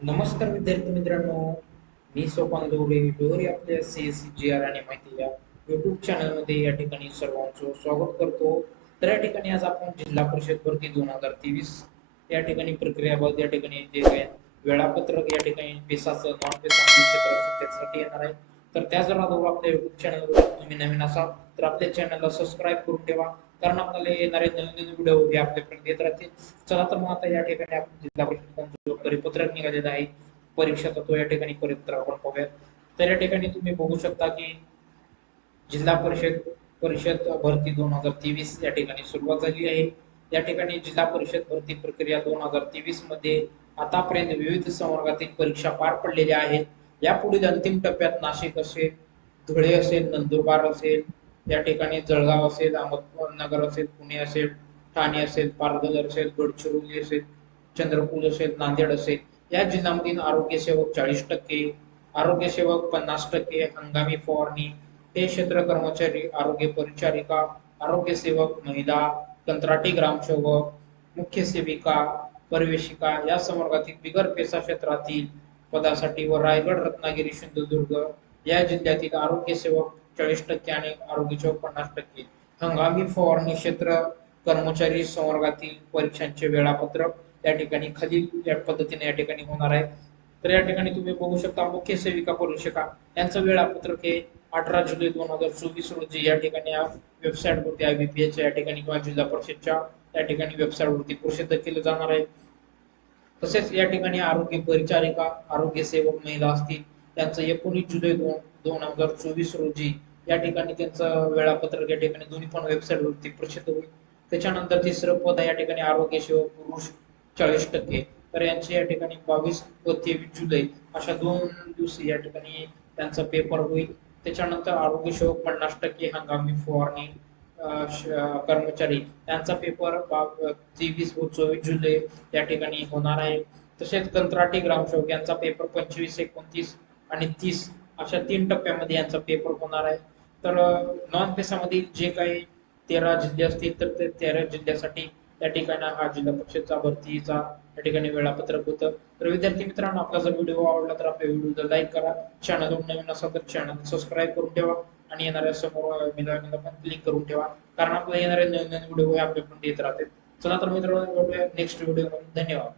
नमस्कार विद्यार्थी मित्रांनो मी सोपान दौडे डोरी आपल्या सी एस जी आर आणि माहिती या युट्यूब चॅनलमध्ये या ठिकाणी सर्वांचं स्वागत करतो. तर या ठिकाणी आज आपण जिल्हा परिषद भरती दोन हजार तेवीस या ठिकाणी प्रक्रियाबाबत या ठिकाणी जे वेळापत्रक या ठिकाणी पेसाचं नॉन पेसाचं क्षेत्र त्यासाठी येणार आहे. तर त्याच राहतो आपल्या युट्यूब चॅनलवर तुम्ही नवीन असाल तर आपल्या चॅनलला सबस्क्राईब करून ठेवा. कारण आपल्याला येणारे नवीन व्हिडिओ हे आपल्यापर्यंत येत राहते. चला तर मग आता या ठिकाणी आपण जिल्हा परिषद परिपत्रक निघालेलं आहे. परीक्षाचा तो या ठिकाणी परिपत्रक आपण पाहूयात. तर या ठिकाणी तुम्ही बघू शकता की जिल्हा परिषद परिषद भरती दोन हजार तेवीस या ठिकाणी सुरुवात झाली आहे. या ठिकाणी जिल्हा परिषद भरती प्रक्रिया दोन हजार तेवीसमध्ये आतापर्यंत विविध संवर्गातील परीक्षा पार पडलेल्या आहेत. यापुढील अंतिम टप्प्यात नाशिक असेल धुळे असेल नंदुरबार असेल या ठिकाणी जळगाव असेल अहमदनगर असेल पुणे असेल ठाणे असेल पालघर असेल गडचिरोली असेल चंद्रपूर असेल नांदेड असेल या जिल्ह्यामधील आरोग्य सेवक चाळीस टक्के आरोग्य सेवक पन्नास टक्के हंगामी फवारणी हे क्षेत्र कर्मचारी आरोग्य परिचारिका आरोग्य सेवक महिला कंत्राटी ग्रामसेवक मुख्य सेविका परिवेशिका या संवर्गातील बिगर पेसा क्षेत्रातील पदासाठी व रायगड रत्नागिरी सिंधुदुर्ग या जिल्ह्यातील आरोग्य सेवक चाळीस टक्के आणि आरोग्य सेवक पन्नास टक्के. हंगामी फवारणी क्षेत्र कर्मचारी संवर्गातील परीक्षांचे वेळापत्रक या ठिकाणी खालील या पद्धतीने या ठिकाणी होणार आहे. तर या ठिकाणी तुम्ही बघू शकता मुख्य सेविका परीक्षका यांचं वेळापत्रक हे अठरा जुलै दोन हजार चोवीस रोजी या ठिकाणी वेबसाईट वरती आय आयबीपीएच या ठिकाणी किंवा जिल्हा परिषदच्या या ठिकाणी वेबसाईट वरती प्रसिद्ध केलं जाणार आहे. तसेच या ठिकाणी आरोग्य परिचारिका आरोग्य सेवक महिला असतील त्यांचं एकोणीस जुलै दोन दोन हजार चोवीस रोजी या ठिकाणी त्यांचं वेळापत्रक या ठिकाणी दोन्ही पण वेबसाईट वरती प्रसिद्ध होईल. त्याच्यानंतर तिसरं पद या ठिकाणी आरोग्य सेवा पुरुष चाळीस टक्के. तर यांचे या ठिकाणी बावीस व तेवीस जुलै अशा दोन दिवशी या ठिकाणी त्यांचा पेपर होईल. त्याच्यानंतर आरोग्य सेवक पन्नास टक्के हंगामी फवारणी कर्मचारी यांचा पेपर तेवीस व चोवीस जुलै या ठिकाणी होणार आहे. तसेच कंत्राटी ग्रामसेवक यांचा पेपर पंचवीस एकोणतीस आणि तीस अशा तीन टप्प्यामध्ये यांचा पेपर होणार आहे. तर नॉन पेसामधील जे काही तेरा जिल्हे असतील तर ते तेरा जिल्ह्यासाठी त्या ठिकाणी हा जिल्हा परिषदचा भरतीचा या ठिकाणी वेळापत्रक होतं. तर विद्यार्थी मित्रांनो आपला जर व्हिडिओ आवडला तर आपल्या व्हिडिओला लाईक करा. चॅनल नवीन असाल तर चॅनल सबस्क्राईब करून ठेवा आणि येणाऱ्या समोर मिळालेला पण क्लिक करून ठेवा. कारण आपल्याला येणारे नवीन नवीन व्हिडिओ हे आपल्याकडून येत राहतील चला तर मित्रांनो नेक्स्ट व्हिडिओ धन्यवाद.